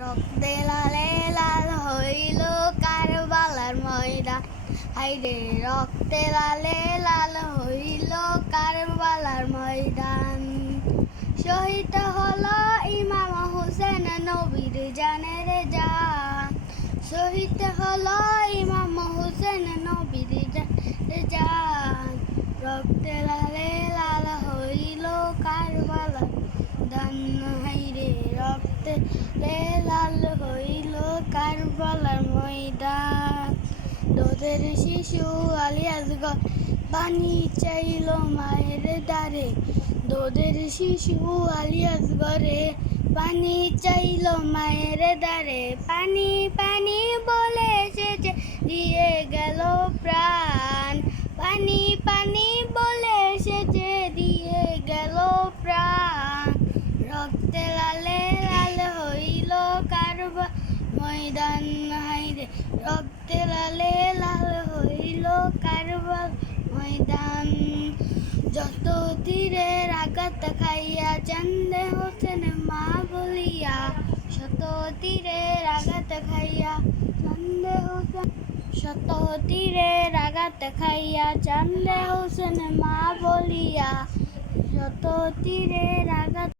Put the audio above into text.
রক্তে লালে লাল হইল কারবালার ময়দান, হাইরে রক্তে লালে লাল হইল কারবালার ময়দান। শহীদ হলো ইমাম হোসেন নবীর জানের জান, শহীদ হলো ইমাম হোসেন নবীর জানের জান। রক্তে লালে লাল হইল কারবালার ময়দান, হাইরে রক্তে লাল হইল কারবালার ময়দান। দুধের শিশু আলিয়াসগর পানি চাইল মায়ের দ্বারে, দুধের শিশু আলিয়াসগরে পানি চাইল মায়ের দ্বারে। পানি পানি বলে সে যে দিয়ে গেল প্রাণ, পানি পানি বলে সে যে দিয়ে গেল প্রাণ। রক্তে লালে লাল হইল কারবালার ময়দান, হাইরে রক্তে লালে লাল হইল কারবালার ময়দান। যত তীরের আঘাত খাইয়া চান্দে হোসেন মা বলিয়া, শত তীরের আঘাত খাইয়া চান্দে হোসেন, শত তীরের আঘাত খাইয়া চান্দে হোসেন মা বলিয়া, শত তীরের আঘাত